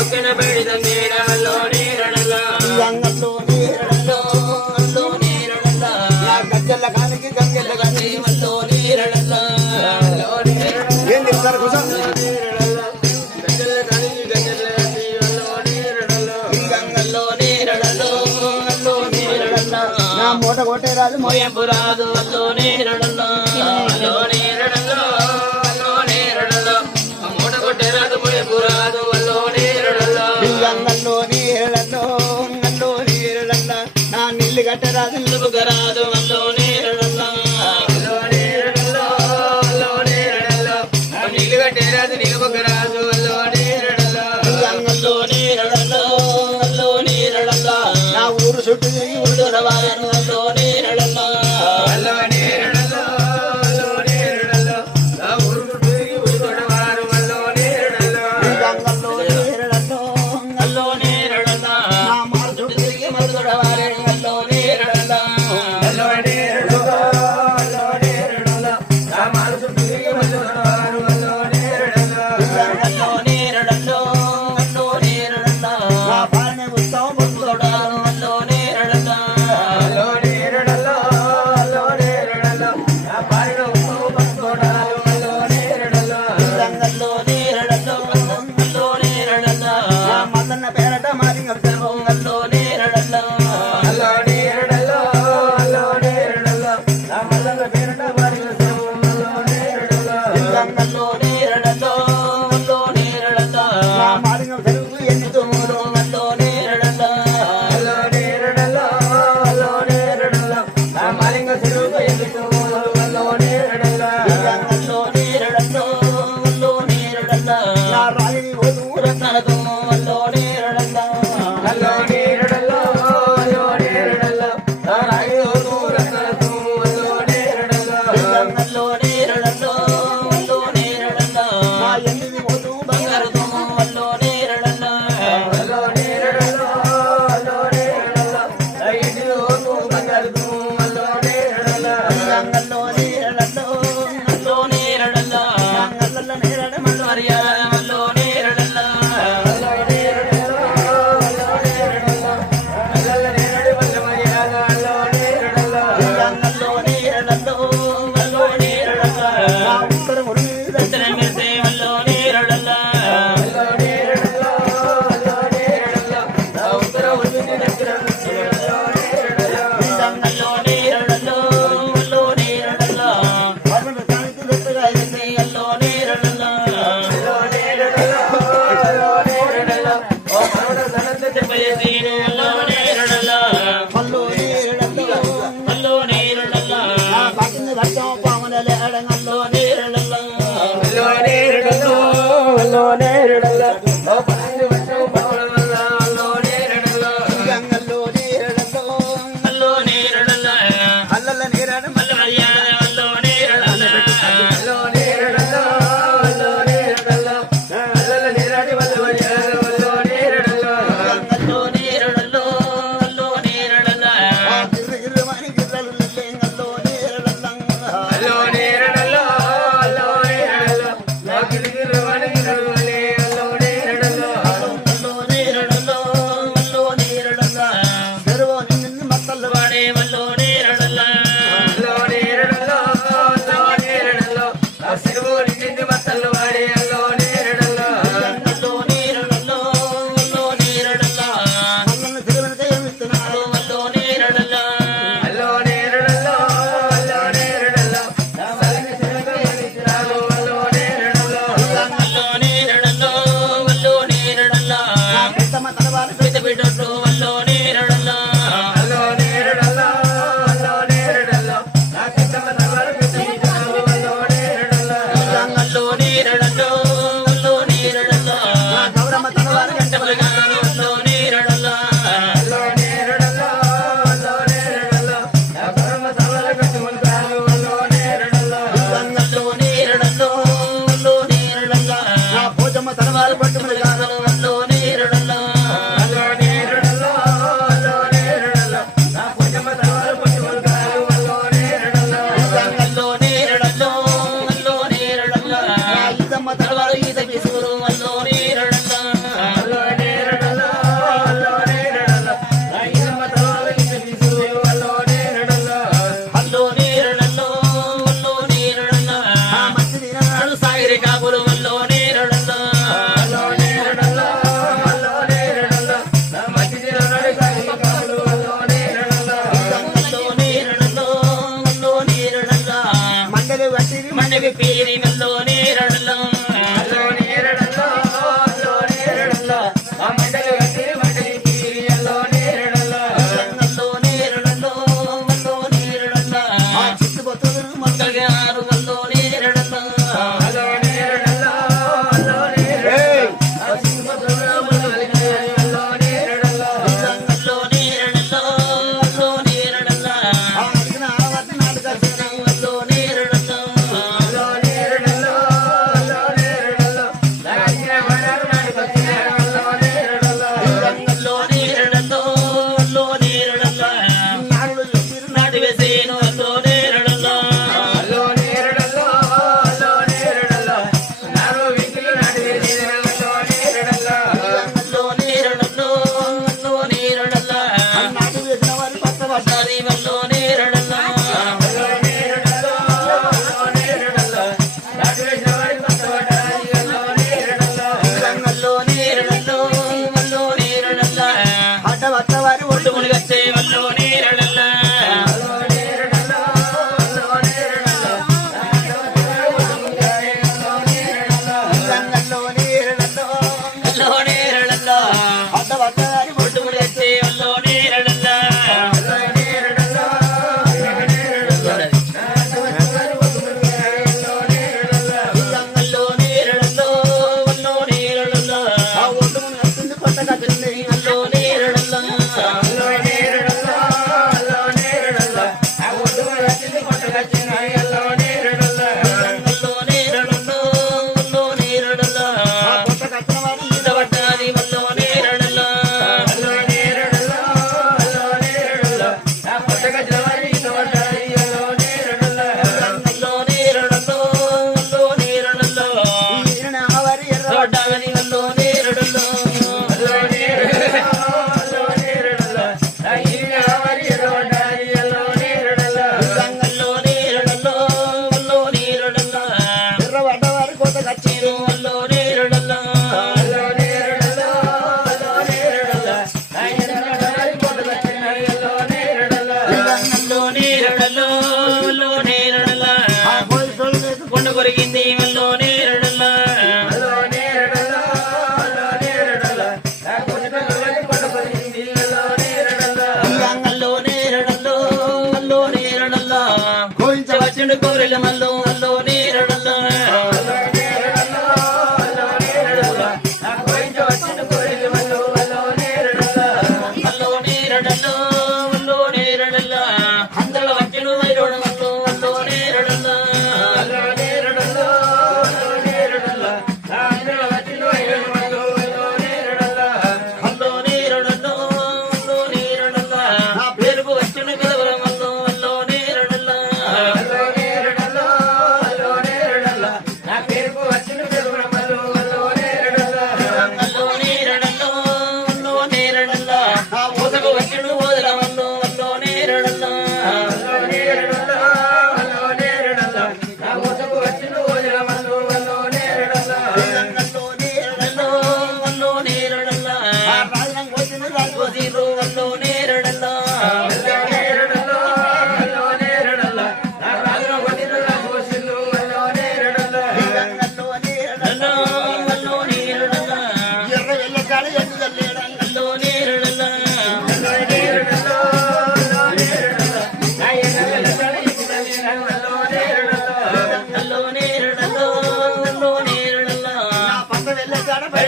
ಬೊಕ್ಕಿನ ಬೇಡಿದ ನೀರಲ್ಲೋ ನೀರಡಲ್ಲ ಗಂಗಲ್ಲೋ ನೀರಡಲ್ಲೋ ಅಲ್ಲೋ ನೀರಡಲ್ಲ ಗಜ್ಜಲ್ಲ ಕಾಲಿಗೆ ಗಂಗೆಲ್ಲ ಗಂಗೆವಲ್ಲೋ ನೀರಡಲ್ಲ ಏನ್ ಇರ್ತಾರೆ ಕುಸ మోట కొట్టేరాదు మోయంపురాదు అల్లో నేరడల్లో అల్లో నేరడల్లో అల్లో నేరడల్లో మోట కొట్టేరాదు మోయంపురాదు అల్లో నేరడల్లో అల్లో నీరడల్లో అల్లో నీరడల్ల నా నిల్లు కట్టరాదు నిలుపుకరాదు అల్లో నేరడల్లో అల్లో నేరడల్లో అల్లో నేరడల్లో నీళ్ళు కట్టేరాదు నిలుపుకరాదు అల్లో నేరడల్లో అల్లో నీరడల్లో అల్లో నీరడల్ల నా ఊరు చుట్టూ తిరిగి ఉడురవాయను అల్లో నేరడల్లో అల్లో నేరడల్లో అల్లో నేరడల్లో నా ఊరు తిరిగి ఉడురవారు అల్లో నేరడల్లో అల్లో నీరడల్లో అల్లో నేరడల్లో నా మారు చుట్టూ తిరిగి మరుదొడవారే అల్లో నేరడల్లో అల్లో నేరడల్లో అల్లో నేరడల్లో నా మనసు తిరిగి మరుదొడవారు అల్లో నేరడల్లో అల్లో నేరడల్లో అల్లో నేరడల్లో నా పాలనే ఉత్సవం పొందుతారు అల్లో నేరడల్లో అల్లో నేరడల్లో అల్లో నేరడల్లో నా పాలన ఉత్సవం పొందుతారు అల్లో నేరడల్లో అల్లో నీరడల్లో అల్లో నేరడల్లో నా మల్లన్న పేరట మారింగ అల్లో నేరడల్లో అల్లో నేరడల్లో అల్లో నేరడల్లో నా మల్లన్న పేరట వారి అల్లో నేరడల్లో అల్లో నేరడల్లో అల్లో నేరడల్లో నా మారింగ తెలుగు ఎన్ని తోములు అల్లో నేరడల్లో అల్లో నేరడల్లో అల్లో నేరడల్లో నా మాలింగ చెరువు ఎందుకు అల్లో నేరడల్లో అల్లో నేరడల్లో అల్లో నేరడల్లో నా రాగిని ఓదూర రత్నలతో అల్లో నేరడల్లో అల్లో నేరడల్లో అల్లో నేరడల్లో నా రాగి ఓదు రత్నలతో అల్లో నేరడల్లో అల్లో నేరడల్లో అల్లో నేరడల్లో నా ఎన్నిది ఓదు బంగారుతో అల్లో నేరడల్లో అల్లో నేరడల్లో అల్లో నేరడల్లో నా ఇంటి ఓదు బంగారుతో అల్లో నేరడల్లో అల్లో నీరడల్లో అల్లో నేరడల్లో అంగల్ల నీరడ మల్ల మర్యాద అల్లో నేరడల్లో అల్లో నేరడల్లో అల్లో నేరడల్లో అల్ల నేరడి వల్ల మర్యాద అల్లో నేరడల్లో అల్లో నీరడల్లో అల్లో నేరడల్లో నా ఉత్తర ముడి ఉత్తర మెరిసే అల్లో నేరడల్లో అల్లో నేరడల్లో అల్లో నేరడల్లో నా ఉత్తర ఉడిని దగ్గర అల్లో నేరడల్లో అల్లో నేరడల్లో అల్లో నేరడల్లో పర్మన సానితి దత్తగా నీ అల్లో నేరడల్లో అల్లో నేరడల్లో అల్లో నేరడల్లో ఓ పరమ సనత చెప్పేసీను అల్లో నేరడల్లో అల్లో నీరడల్లో అల్లో నేరడల్లో నా పట్టిన రక్తం పావనలే అడంగల్లో నేరడల్లో అల్లో నేరడల్లో అల్లో నేరడల్లో ఓ పరమ వచ్చం పవనల్ల అల్లో నేరడల్లో గంగల్లో నీరడల్లో అల్లో నేరడల్లో అల్లల్ల నీరడ అల్ల మర్యాద అల్లో నేరడల్లో అల్లో నేరడల్లో అల్లో నేరడల్లో అల్ల నేరడి వల్ల మర్యాద అల్లో నేరడల్లో అల్లో నేరడల్లో అల్లో నేరడల్లో గిర్రగిర్రమని గిర్రలు అల్లో నీరడల్లో అల్లో నేరడల్లో అల్లో నేరడల్లో నా గిరిగిరవని గిరవని అల్లో నేరడల్లో అల్లో నేరడల్లో అల్లో నేరడల్లో చెరువు నిన్ను మత్తల్ల వాడే అల్లో నేరడల్లో అల్లో నేరడల్లో అల్లో నేరడల్లో ఆ సిరువు నిండి మత్తలు వాడే అల్లో నేరడల్లో అల్లో నేరడల్లో అల్లో నేరడల్లో మల్లన్న తిరువెనక ఏమిస్తున్నాడు అల్లో నేరడల్లో అల్లో నేరడల్లో అల్లో నేరడల్లో నా సలిని సిరుగా ఎనితిరాలు అల్లో నేరడల్లో అల్లో నేరడల్లో అల్లో నేరడల్లో నా పెద్దమ్మ తలవారు పెద్ద బిడ్డొట్టు అల్లో నేరడల్లో అల్లో నేరడల్లో అల్లో నేరడల్లో నా పెద్దమ్మ తలవారు పెద్ద బిడ్డొట్టు అల్లో నేరడల్లో అల్లో నేరడల్లో అల్లో నేరడల్లో నా గౌరమ్మ తలవారు గంటమలగాను అల్లో నేరడల్లో అల్లో నేరడల్లో అల్లో నేరడల్లో నా పరమ తలవారు గంటమలగాను అల్లో నేరడల్లో అల్లో నేరడల్లో అల్లో నేరడల్లో నా పోచమ్మ తలవారు పట్టుమని గాను అల్లో నేరడల్లో అల్లో నేరడల్లో అల్లో నేరడల్లో నా పూజమ్మ తలవారు పట్టుమలగాను అల్లో నేరడల్లో అల్లో నేరడల్లో అల్లో నేరడల్లో నా ఇద్దమ్మ తలవారు ఈత పిసురు అల్లో నేరడల్లో అల్లో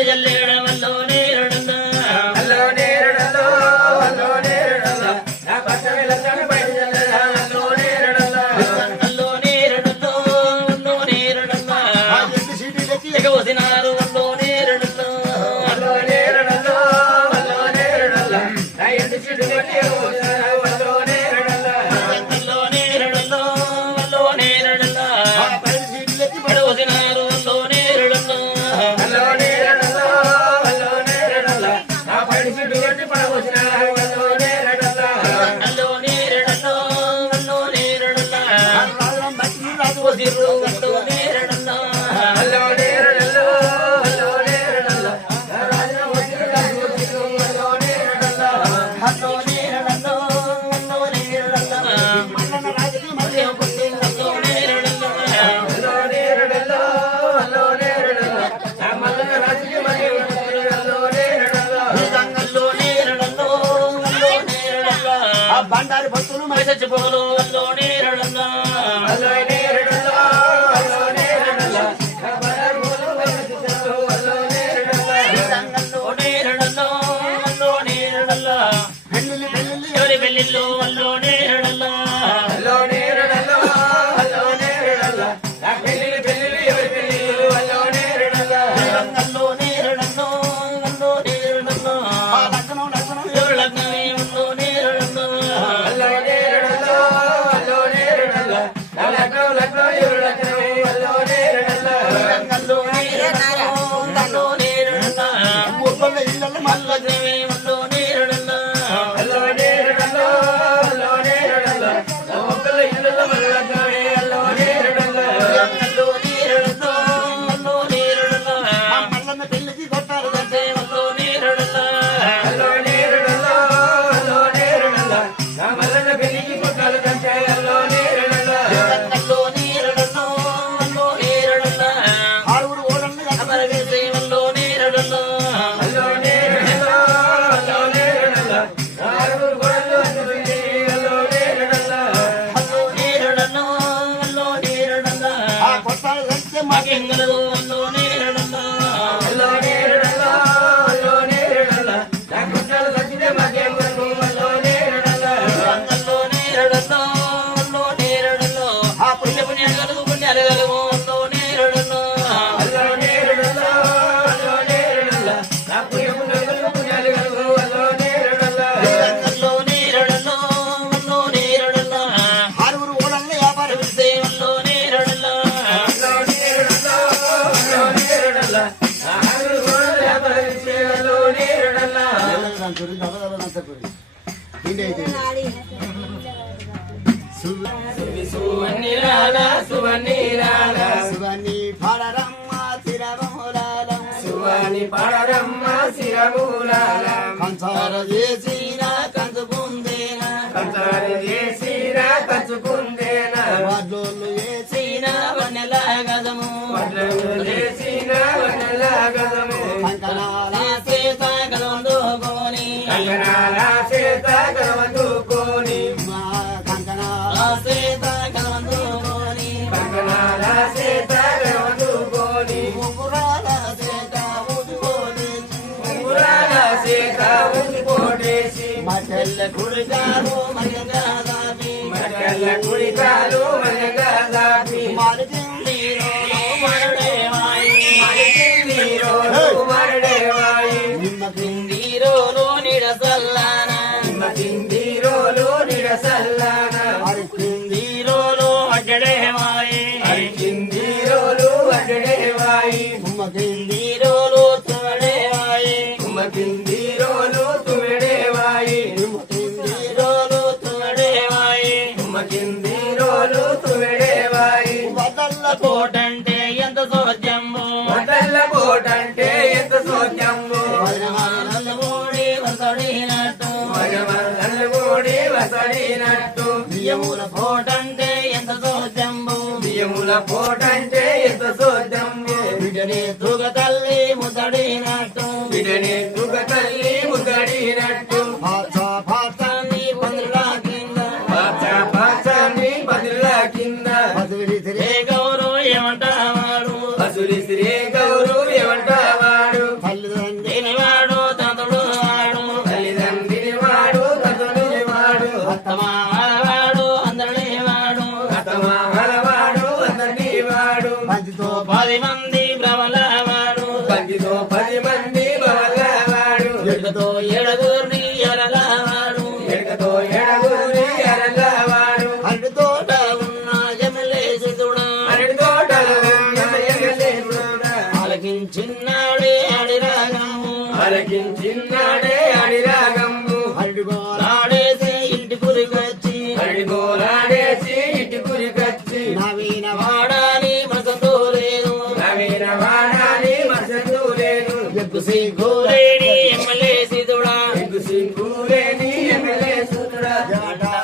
పడి జల్లేడ వల్లో నేరడల్లా అల్లో నేరడల్లో అల్లో నేరడల్లో నా పట్ట వెలసని పడి జల్లేడ అల్లో నేరడల్లో అల్లో నేరడల్లో వల్లో నేరడల్లా ఇక వసినారు వల్లో నేరడల్లా అల్లో నేరడల్లో అల్లో నేరడల్లో నా ఎండు చిడు కట్టి అల్లో నేరడల్లో అల్లో నేరడల్లో వల్లో నేరడల్లా పడి వసినారు వల్లో నేరడల్లా అల్లో నేరడల్లో అల్లో నేరడల్లో నా పడి చిడు కట్టి పడవసిన అల్లో నేరడల్లో అల్లో నేరడల్లో వల్లో నేరడల్లా వసిరు వల్లో నేరడల్లా అల్లో నేరడల్లో అల్లో నేరడల్లో నా రాజన వచ్చిన అల్లో నేరడల్లో అల్లో నేరడల్లో వల్లో నేరడల్లా అల్లో నేరడల్లా అల్లో నేరడల్లో అల్లో నేరడల్లో నా మల్లన రాజుకి మరి అల్లో నేరడల్లో అల్లో నేరడల్లో వల్లో నేరడల్లా బండారి భక్తులు మరి చచ్చిపోలు వల్లో నేరడల్లా అల్లో నేరడల్లో అల్లో నేరడల్లో నా బండారు మూలు వరసిద్దరు అల్లో నేరడల్లో అల్లో నేరడల్లో వల్లో నేరడల్లా పెళ్ళిళ్ళు ఎవరి పెళ్ళిళ్ళు వల్లో నేరడల్లా అల్లో నేరడల్లో అల్లో నేరడల్లో నా పెళ్ళిళ్ళు ఎవరి పెళ్ళిళ్ళు అల్లో నేరడల్లో అల్లో నేరడల్లో వల్లో నేరడల్లా లగ్నం ఎవరి లగ్నమే వల్లో నేరడల్లా అల్లో నేరడల్లో అల్లో నేరడల్లో నా లగ్నం ఎవరి లగ్నం అల్లో నేరడల్లో అల్లో నేరడల్లో వల్లో నేరడల్లా ఊర్ల ఇళ్ళల్లో మళ్ళీ లగ్నమే వల్లో నేరడల్లా అల్లో నేరడల్లో అల్లో నేరడల్లో నా ఒక్కల ఇళ్ళల్లో మన లగ్నమే అల్లో నేరడల్లో అల్లో నేరడల్లో వల్లో నేరడల్లా మల్లన్న పెళ్లికి కొట్టారు వల్లో నేరడల్లా అల్లో నేరడల్లో అల్లో నేరడల్లో నా మల్లన్న పెళ్లికి కొట్టాలు కంటే అల్లో నేరడల్లో అల్లో నేరడల్లో వల్లో నేరడల్లా ఆరుగురు ఓడల్ని అమరవేసే వల్లో నేరడల్లా అల్లో నేరడల్లో అల్లో నేరడల్లో నా ఆరుగురు గోడలు అందుతుంది అల్లో నేరడల్లో అల్లో నేరడల్లో వల్లో నేరడల్లా ఆ కొట్టాలు కంటే మాకెంగలదు వల్లో నేరడల్లా అల్లో నేరడల్లో అల్లో నేరడల్లో నా కొట్టాలు సచ్చితే మాకేం వరకు అల్లో నేరడల్లో అల్లో నేరడల్లో వల్లో నేరడల్లో ఆ పుణ్యాలు కలుగు వల్లో నేరడల్లో అల్లో నేరడల్లో అల్లో నేరడల్లో నా పుణ్యాలు కలుగు అల్లో నేరడల్లో అల్లో నేరడల్లో వల్లో నేరడల్లా ఆరుగురు ఓడల్ని వ్యాపారం వేసే వల్లో నేరడల్లా అల్లో నేరడల్లో అల్లో నేరడల్లో నా ఆరుగురు గోడలు వ్యాపారించే అల్లో నేరడల్లో సువన్నీరాల సువన్నీరాల శివని ఫలరమ్మ తిరమూలాల సువాని పడరమ్మ శిరమూలాల కంసార చేసిన కంచుకుందేన కంచారు చేసిన కచ్చుకుందేన వాడ్లోళ్ళు వేసి సీన వన్నెల గదము వడ్లను చేసిన వనల గదము కంకణాల చేత గదొందుకొని కంకణాల చేత గదవందుకోని కంకణాల చేత గదొందుకొని కంకణాల చేత గదవందుకోని ఉంగురాల చేత ఊదుకోని ఉంగురాల చేత ఉండిపోటేసి మటెల్ల కుడిగారు మర్యాద దాపి మటల్ల కుడికాలు మల్లెగా దాపి మాలికింది మరుడేవాయి నీరోలు మరడేవాయి నిమ్మకి నీరోలు నిడసల్లాన కిందిరోలు నిడసల్లాన అరికింది నీరోలు అడ్డడేవాయి కిందిరోలు అడ్డడేవాయి ఉమ్మకింది నీరోలు తువడేవాయి కిందిరోలు తుమెడేవాయి నీరోలు తువడేవాయి కిందిరోలు తుమెడేవాయి వదల్ల కోటంటే ఎంత సోద్యము వడ్డల్ల కోటంటే ఎంత సోద్యము నల్లమూడి వసడినట్టు మగమల్లగూడి వసడినట్టు బియ్యముల కోటంటే ఎంత సోద్యము బియ్యముల పోటంటే ఎంత సోద్యము బిడ్డనే తుగ తల్లి ముద్దడినట్టు బిడని తుగ తల్లి ముద్దడినట్టు పాచా పాచా నీ పందుల కింద పాచ పాచాన్ని పదుల కింద పదువిడి ఏ తిరిగి గౌరవ ఏమంటావాడు పసులి శ్రీ గౌరు ఏమంటావాడు తల్లి ఎడకతో ఎడగూర్ని ఎరలవాడు ఎడకతో ఎడగూరి ఎరలవాడు అరటి తోట ఉన్న ఎమ్మెల్యేసుడా అరటి తోటలో ఉన్న ఎమ్మెల్యేసుడా ఆలకించిన్నాడే అడిరాగము ఆలకించినాడే అడిరాగంబు అరటి గోలాడేసి ఇంటి పురికొచ్చి అరటి గోలాడేసి ఇటు గురికొచ్చి నవీన వాడాని మసంతో లేదు నవీన వాడాని మసందు లేదు ఎగ్గుసి గోరేడి ఎమ్మెల్యేసుడా సింగూరేని ఎమ్మెల్యేసుడా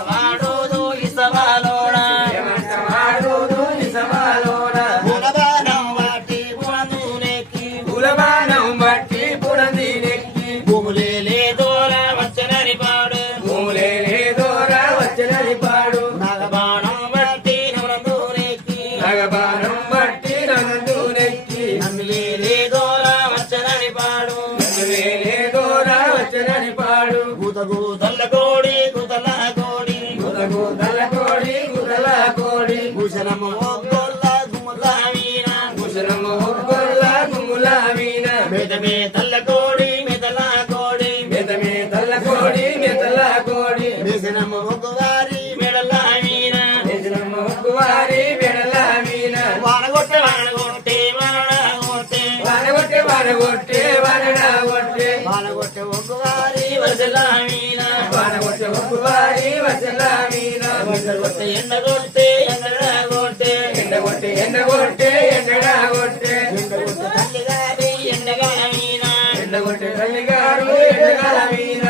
వాడోదు ఈ సభలోడా ఏమంట వాడోదు ఈ సభలోన గుణబాణం వాటి గుణనూనెక్కి కులమానం బట్టి పురంది నెక్కి భూములే లేదోరా వచ్చనని పాడు మూలే లేదోరా వచ్చినని పాడు నాగబాణం బట్టి నవనూనెక్కి నగబాణం బట్టి నగదు నెక్కి నమ్మిలే లేదోరా వచ్చనని పాడు లేదోరా వచ్చినని పాడు కూతకు తల్ల కోడి కుతల కోడి గుదగు దల కోడి గుదల కోడి భూషణము ఒగ్గొల్ల గుమ్మల వీణ ముసలమ్మ ఒగ్గొల్ల గుమ్ముల వీణ మేతమే తల్ల కోడి మెతల కోడి మెతమే తల్ల కోడి మెతల కోడి భూషణము ఒగ్గవారి మెడల వీణ ముసలమ్మ ఒగ్గువారి వెడల వీణ వానగొట్టే వానగొట్టే వానగొట్టే వానగొట్టే వానగొట్టే వానగొట్టే వానగొట్టే ఒగ్గవారి వరసల వీణ వానగొట్టే ఒగ్గువారి వసల వీణ ఎండగొట్టే ఎండగొట్టే ఎండగొట్టే ఎండగొట్టే ఎండగొట్టే ఎండగొట్టే ఎండగొట్టే తల్లి గారి ఎండగా వీణ ఎండగొట్టే తల్లిగారు ఎండగల వీణ